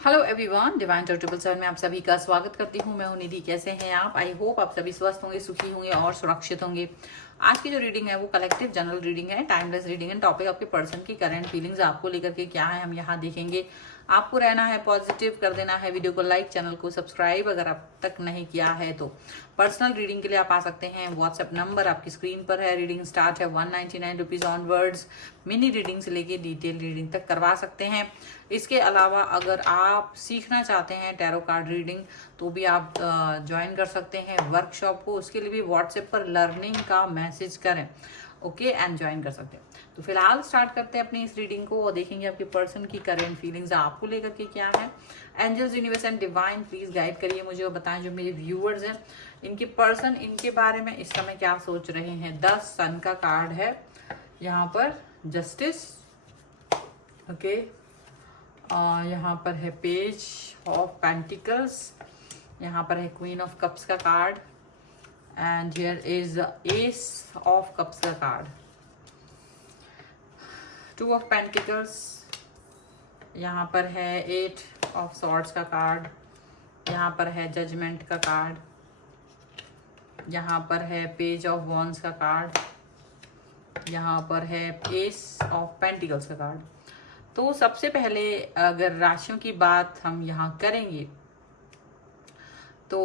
Hello everyone, divine triple seven में आप सभी का स्वागत करती हूँ। मैं हूँ निधि। कैसे हैं आप? आई होप आप सभी स्वस्थ होंगे, सुखी होंगे और सुरक्षित होंगे। आज की जो रीडिंग है वो कलेक्टिव जनरल रीडिंग है, टाइमलेस रीडिंग है। टॉपिक आपके पर्सन की करंट फीलिंग्स आपको लेकर के क्या है हम यहाँ देखेंगे। आपको रहना है पॉजिटिव, कर देना है वीडियो को लाइक, चैनल को सब्सक्राइब अगर आप तक नहीं किया है तो। पर्सनल रीडिंग के लिए आप आ सकते हैं। व्हाट्सएप नंबर आपकी स्क्रीन पर है। रीडिंग स्टार्ट है 199 रुपीज ऑनवर्ड्स। मिनी रीडिंग से लेके डिटेल रीडिंग तक करवा सकते हैं। इसके अलावा अगर आप सीखना चाहते हैं टैरो कार्ड रीडिंग तो भी आप ज्वाइन कर सकते हैं वर्कशॉप को। उसके लिए भी व्हाट्सएप पर लर्निंग का मैसेज करें, ओके, एंड ज्वाइन कर सकते हैं। तो फिलहाल स्टार्ट करते हैं अपनी इस रीडिंग को और देखेंगे आपके पर्सन की करेंट फीलिंग्स आपको लेकर के क्या है। Angels, universe and divine please guide करिए मुझे और बताएं जो मेरे व्यूअर्स हैं इनके पर्सन इनके बारे में इस समय क्या सोच रहे हैं। 10 सन का कार्ड है यहाँ पर, जस्टिस, ओके। यहाँ पर है पेज ऑफ पेंटिकल्स, यहाँ पर है क्वीन ऑफ कप्स का card and here is S of cups का कार्ड, 2 ऑफ पेंटिकल्स, यहाँ पर है 8 ऑफ सॉर्ड्स का कार्ड, यहाँ पर है जजमेंट का कार्ड, यहाँ पर है पेज ऑफ वॉन्ड्स का कार्ड, यहाँ पर है एस ऑफ पेंटिकल्स का कार्ड। तो सबसे पहले अगर राशियों की बात हम यहाँ करेंगे तो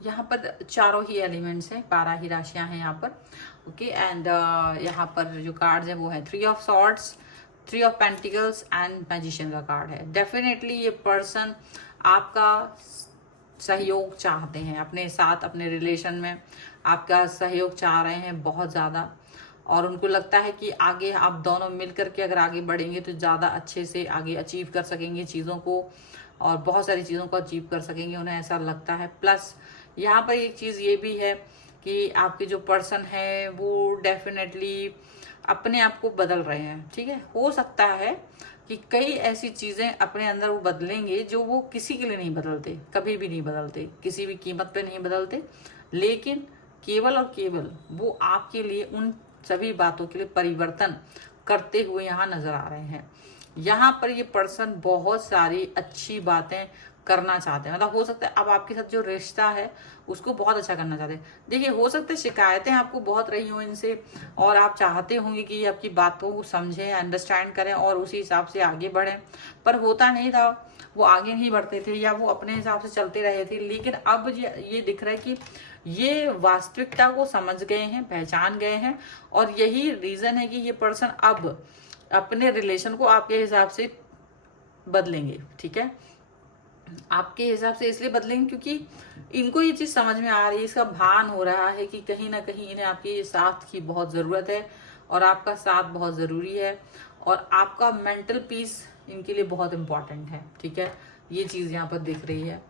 यहाँ पर चारों ही एलिमेंट्स हैं, 12 ही राशियां हैं यहाँ पर, ओके। एंड यहाँ पर जो कार्ड्स हैं वो है 3 of swords, 3 of pentacles and magician का कार्ड है। डेफिनेटली ये पर्सन आपका सहयोग चाहते हैं अपने साथ, अपने रिलेशन में आपका सहयोग चाह रहे हैं बहुत ज़्यादा। और उनको लगता है कि आगे आप दोनों मिल करके अगर आगे बढ़ेंगे तो ज़्यादा अच्छे से आगे अचीव कर सकेंगे चीज़ों को और बहुत सारी चीज़ों को अचीव कर सकेंगे, उन्हें ऐसा लगता है। प्लस यहाँ पर एक चीज़ ये भी है कि आपके जो पर्सन है वो डेफिनेटली अपने आप को बदल रहे हैं, ठीक है। हो सकता है कि कई ऐसी चीज़ें अपने अंदर वो बदलेंगे जो वो किसी के लिए नहीं बदलते, कभी भी नहीं बदलते, किसी भी कीमत पे नहीं बदलते, लेकिन केवल और केवल वो आपके लिए उन सभी बातों के लिए परिवर्तन करते हुए यहाँ नजर आ रहे हैं। यहाँ पर ये पर्सन बहुत सारी अच्छी बातें करना चाहते हैं, मतलब हो सकता है अब आपके साथ जो रिश्ता है उसको बहुत अच्छा करना चाहते हैं। देखिए, हो सकता है शिकायतें आपको बहुत रही हो इनसे और आप चाहते होंगे कि ये आपकी बातों को समझें, अंडरस्टैंड करें और उसी हिसाब से आगे बढ़ें, पर होता नहीं था, वो आगे नहीं बढ़ते थे या वो अपने हिसाब से चलते रहे थे। लेकिन अब ये दिख रहा है कि ये वास्तविकता को समझ गए हैं, पहचान गए हैं और यही रीजन है कि ये पर्सन अब अपने रिलेशन को आपके हिसाब से बदलेंगे, ठीक है। आपके हिसाब से इसलिए बदलेंगे क्योंकि इनको ये चीज समझ में आ रही है, इसका भान हो रहा है कि कहीं ना कहीं इन्हें आपके साथ की बहुत जरूरत है और आपका साथ बहुत जरूरी है और आपका मेंटल पीस इनके लिए बहुत इंपॉर्टेंट है, ठीक है। ये चीज यहाँ पर दिख रही है।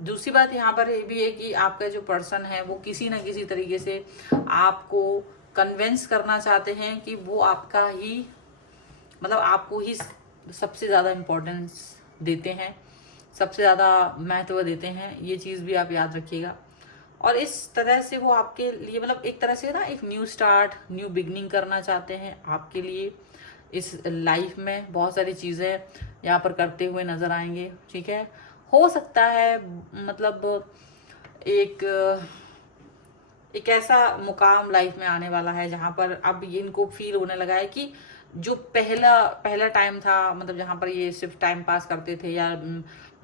दूसरी बात यहाँ पर ये भी है कि आपका जो पर्सन है वो किसी ना किसी तरीके से आपको कन्विंस करना चाहते हैं कि वो आपका ही, मतलब आपको ही सबसे ज़्यादा इम्पोर्टेंस देते हैं, सबसे ज़्यादा महत्व देते हैं। ये चीज़ भी आप याद रखिएगा। और इस तरह से वो आपके लिए, मतलब एक तरह से ना एक न्यू स्टार्ट, न्यू बिगनिंग करना चाहते हैं आपके लिए। इस लाइफ में बहुत सारी चीज़ें यहाँ पर करते हुए नजर आएंगे, ठीक है। हो सकता है मतलब एक एक ऐसा मुकाम लाइफ में आने वाला है जहां पर अब ये इनको फील होने लगा है कि जो पहला टाइम था, मतलब जहां पर ये सिर्फ टाइम पास करते थे या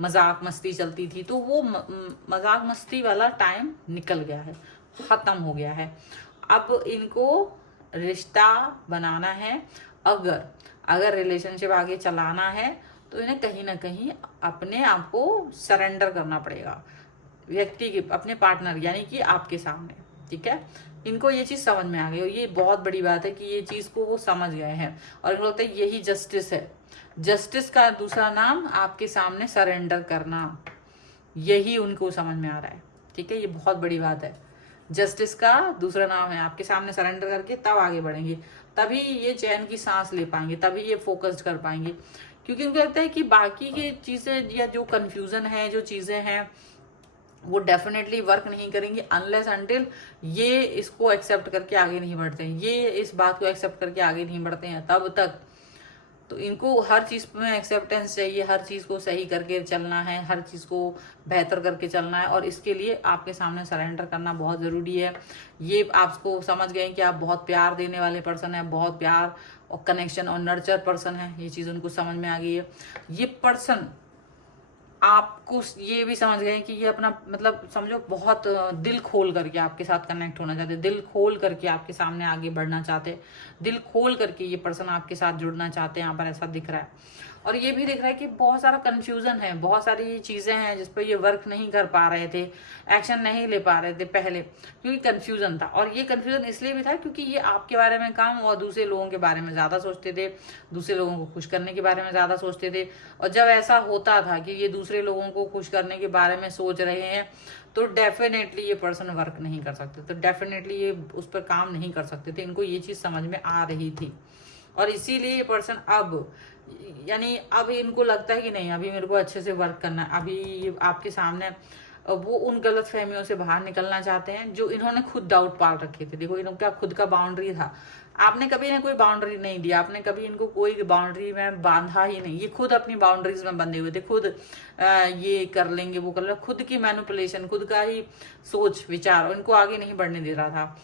मजाक मस्ती चलती थी, तो वो मजाक मस्ती वाला टाइम निकल गया है, खत्म हो गया है। अब इनको रिश्ता बनाना है, अगर रिलेशनशिप आगे चलाना है तो इन्हें कहीं ना कहीं अपने आप को सरेंडर करना पड़ेगा व्यक्ति के, अपने पार्टनर यानी कि आपके सामने, ठीक है। इनको ये चीज समझ में आ गई और ये बहुत बड़ी बात है कि ये चीज को वो समझ गए हैं और इनको लगता है यही जस्टिस है। जस्टिस का दूसरा नाम आपके सामने सरेंडर करना, यही उनको समझ में आ रहा है, ठीक है। ये बहुत बड़ी बात है। जस्टिस का दूसरा नाम है आपके सामने सरेंडर करके तब आगे बढ़ेंगे, तभी ये चैन की सांस ले पाएंगे, तभी ये फोकस्ड कर पाएंगे। क्योंकि उनको लगता है कि बाकी की चीजें या जो कंफ्यूजन है, जो चीजें हैं वो डेफिनेटली वर्क नहीं करेंगी अनलेस अनटिल ये इसको एक्सेप्ट करके आगे नहीं बढ़ते हैं, ये इस बात को एक्सेप्ट करके आगे नहीं बढ़ते हैं, तब तक तो इनको हर चीज़ में एक्सेप्टेंस चाहिए, हर चीज़ को सही करके चलना है, हर चीज़ को बेहतर करके चलना है, और इसके लिए आपके सामने सरेंडर करना बहुत ज़रूरी है। ये आपको समझ गए कि आप बहुत प्यार देने वाले पर्सन हैं, बहुत प्यार और कनेक्शन और नर्चर पर्सन है, ये चीज़ उनको समझ में आ गई है। ये पर्सन आपको ये भी समझ गए कि ये अपना मतलब समझो बहुत दिल खोल करके आपके साथ कनेक्ट होना चाहते, दिल खोल करके आपके सामने आगे बढ़ना चाहते, दिल खोल करके ये पर्सन आपके साथ जुड़ना चाहते हैं, यहाँ पर ऐसा दिख रहा है। और ये भी दिख रहा है कि बहुत सारा कंफ्यूजन है, बहुत सारी चीज़ें हैं जिस पर ये वर्क नहीं कर पा रहे थे, एक्शन नहीं ले पा रहे थे पहले, क्योंकि कंफ्यूजन था। और ये कंफ्यूजन इसलिए भी था क्योंकि ये आपके बारे में काम और दूसरे लोगों के बारे में ज़्यादा सोचते थे, दूसरे लोगों को खुश करने के बारे में ज़्यादा सोचते थे। और जब ऐसा होता था कि ये दूसरे लोगों को खुश करने के बारे में सोच रहे हैं, तो डेफिनेटली ये पर्सन वर्क नहीं कर सकते, तो डेफिनेटली ये उस पर काम नहीं कर सकते थे। इनको ये चीज़ समझ में आ रही थी, और इसीलिए ये पर्सन अब यानी अब इनको लगता है कि नहीं, अभी मेरे को अच्छे से वर्क करना है। अभी ये आपके सामने वो उन गलत फहमियों से बाहर निकलना चाहते हैं जो इन्होंने खुद डाउट पाल रखे थे। देखो इनका खुद का बाउंड्री था, आपने कभी इन्हें कोई बाउंड्री नहीं दिया, आपने कभी इनको कोई बाउंड्री में बांधा ही नहीं। ये खुद अपनी बाउंड्रीज में बंधे हुए थे, खुद ये कर लेंगे वो कर लेंगे, खुद की मैनिपुलेशन, खुद का ही सोच विचार इनको आगे नहीं बढ़ने दे रहा था।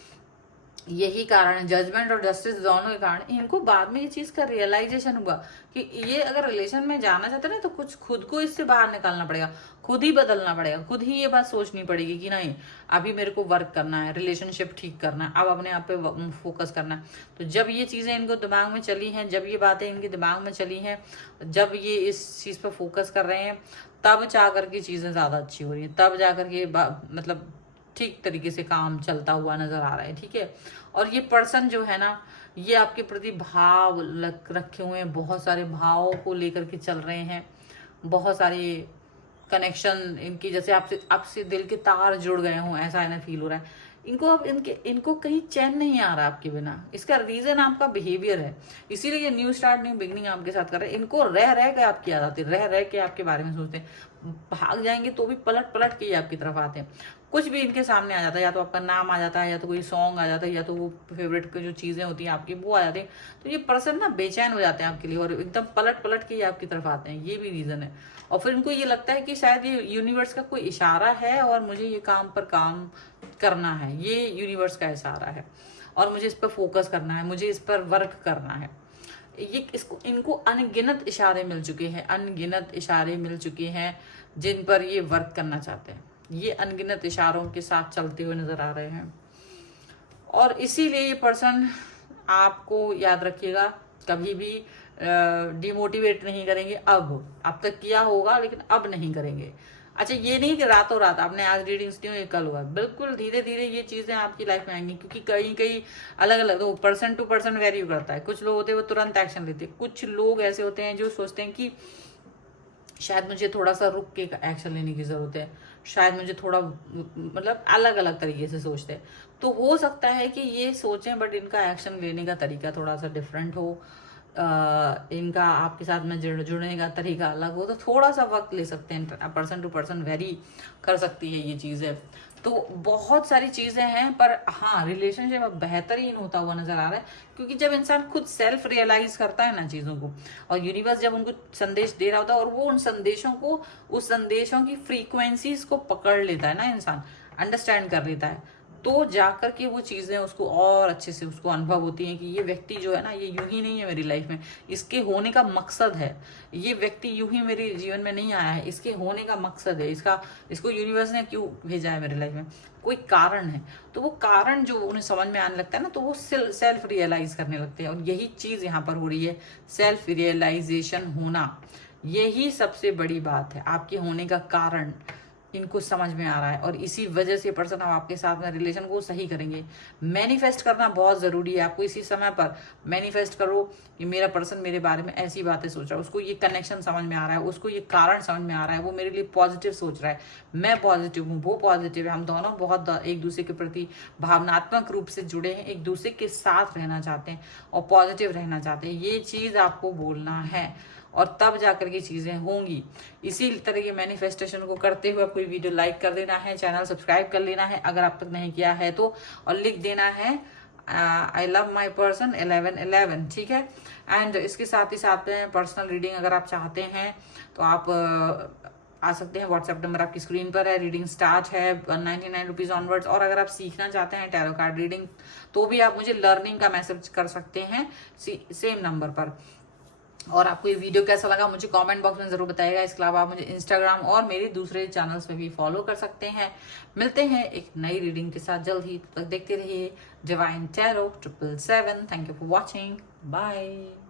यही कारण है, जजमेंट और जस्टिस दोनों के कारण इनको बाद में ये चीज का रियलाइजेशन हुआ कि ये अगर रिलेशन में जाना चाहते ना तो कुछ खुद को इससे बाहर निकालना पड़ेगा, खुद ही बदलना पड़ेगा, खुद ही ये बात सोचनी पड़ेगी कि नहीं अभी मेरे को वर्क करना है, रिलेशनशिप ठीक करना है, अब अपने आप पे फोकस करना है। तो जब ये चीजें इनको दिमाग में चली हैं, जब ये बातें इनके दिमाग में चली हैं, जब ये इस चीज पर फोकस कर रहे हैं, तब जा करके चीजें ज्यादा अच्छी हो रही हैं, तब जा करके मतलब ठीक तरीके से काम चलता हुआ नजर आ रहा है। ठीक है, और ये पर्सन जो है ना, ये आपके प्रति भाव रखे हुए हैं, बहुत सारे भावों को लेकर के चल रहे हैं, बहुत सारे कनेक्शन इनकी जैसे आपसे दिल के तार जुड़ गए हों, ऐसा इन्हें फील हो रहा है। इनको अब इनको कहीं चैन नहीं आ रहा आपके बिना। इसका रीजन आपका बिहेवियर है, इसीलिए ये न्यू स्टार्ट न्यू बिगनिंग आपके साथ कर रहे हैं। इनको रह रह के आपकी याद आती है, रह रह के आपके बारे में सोचते हैं, भाग जाएंगे तो भी पलट पलट के आपकी तरफ आते हैं। कुछ भी इनके सामने आ जाता है, या तो आपका नाम आ जाता है, या तो कोई सॉन्ग आ जाता है, या तो वो फेवरेट की जो चीजें होती हैं आपकी वो आ जाती है। तो ये पर्सन ना बेचैन हो जाते हैं आपके लिए, और एकदम पलट पलट के आपकी तरफ आते हैं, ये भी रीजन है। और फिर इनको ये लगता है कि शायद ये यूनिवर्स का कोई इशारा है और मुझे ये काम पर काम करना है, ये यूनिवर्स का इशारा है और मुझे इस पर फोकस करना है, मुझे इस पर वर्क करना है। ये इनको अनगिनत इशारे मिल चुके हैं, अनगिनत इशारे मिल चुके हैं जिन पर ये वर्क करना चाहते हैं। ये अनगिनत इशारों के साथ चलते हुए नजर आ रहे हैं, और इसीलिए ये पर्सन आपको याद रखिएगा, कभी भी डिमोटिवेट नहीं करेंगे। अब तक किया होगा लेकिन अब नहीं करेंगे। अच्छा, ये नहीं कि रातों रात आपने आज रीडिंग्स दी ये कल हुआ, बिल्कुल धीरे धीरे ये चीजें आपकी लाइफ में आएंगी, क्योंकि कहीं कहीं अलग अलग तो पर्सन टू पर्सन वेरी करता है। कुछ लोग होते हैं वो तुरंत एक्शन लेते हैं, कुछ लोग ऐसे होते हैं जो सोचते हैं कि शायद मुझे थोड़ा सा रुक के एक्शन लेने की जरूरत है, शायद मुझे थोड़ा मतलब अलग अलग तरीके से सोचते हैं। तो हो सकता है कि ये सोचें बट इनका एक्शन लेने का तरीका थोड़ा सा डिफरेंट हो, इनका आपके साथ में जुड़ने का तरीका अलग हो, तो थोड़ा सा वक्त ले सकते हैं, पर्सन टू पर्सन वेरी कर सकती है ये चीज़ें। तो बहुत सारी चीज़ें हैं, पर हाँ रिलेशनशिप अब बेहतरीन होता हुआ नजर आ रहा है, क्योंकि जब इंसान खुद सेल्फ रियलाइज करता है ना चीज़ों को, और यूनिवर्स जब उनको संदेश दे रहा होता है और वो उन संदेशों को, उस संदेशों की फ्रीक्वेंसीज को पकड़ लेता है ना इंसान, अंडरस्टैंड कर लेता है, तो जाकर के वो चीज़ें उसको और अच्छे से उसको अनुभव होती हैं कि ये व्यक्ति जो है ना, ये यूं ही नहीं है मेरी लाइफ में, इसके होने का मकसद है। ये व्यक्ति यूं ही मेरे जीवन में नहीं आया है, इसके होने का मकसद है, इसको यूनिवर्स ने क्यों भेजा है मेरी लाइफ में, कोई कारण है। तो वो कारण जो उन्हें समझ में आने लगता है ना, तो वो सेल्फ रियलाइज करने लगते हैं। और यही चीज़ यहाँ पर हो रही है, सेल्फ रियलाइजेशन होना, यही सबसे बड़ी बात है। आपके होने का कारण इनको समझ में आ रहा है, और इसी वजह से पर्सन अब आपके साथ में रिलेशन को सही करेंगे। मैनिफेस्ट करना बहुत ज़रूरी है, आपको इसी समय पर मैनिफेस्ट करो कि मेरा पर्सन मेरे बारे में ऐसी बातें सोच रहा है, उसको ये कनेक्शन समझ में आ रहा है, उसको ये कारण समझ में आ रहा है, वो मेरे लिए पॉजिटिव सोच रहा है, मैं पॉजिटिव हूँ, वो पॉजिटिव है, हम दोनों बहुत एक दूसरे के प्रति भावनात्मक रूप से जुड़े हैं, एक दूसरे के साथ रहना चाहते हैं और पॉजिटिव रहना चाहते हैं। ये चीज़ आपको बोलना है, और तब जाकर के चीज़ें होंगी। इसी तरह के मैनिफेस्टेशन को करते हुए कोई वीडियो लाइक कर देना है, चैनल सब्सक्राइब कर लेना है अगर आप तक नहीं किया है तो, और लिख देना है आई लव माई पर्सन 1111, ठीक है। एंड इसके साथ ही साथ में पर्सनल रीडिंग अगर आप चाहते हैं तो आप आ सकते हैं। व्हाट्सएप नंबर आपकी स्क्रीन पर है। रीडिंग स्टार्ट है 199 रुपीज ऑनवर्ड्स। और अगर आप सीखना चाहते हैं टैरो कार्ड रीडिंग तो भी आप मुझे लर्निंग का मैसेज कर सकते हैं सेम नंबर पर। और आपको ये वीडियो कैसा लगा मुझे कमेंट बॉक्स में जरूर बताइएगा। इसके अलावा आप मुझे इंस्टाग्राम और मेरे दूसरे चैनल्स पे भी फॉलो कर सकते हैं। मिलते हैं एक नई रीडिंग के साथ जल्द ही। तब तक देखते रहिए divine tarot 777। Thank you for watching. Bye.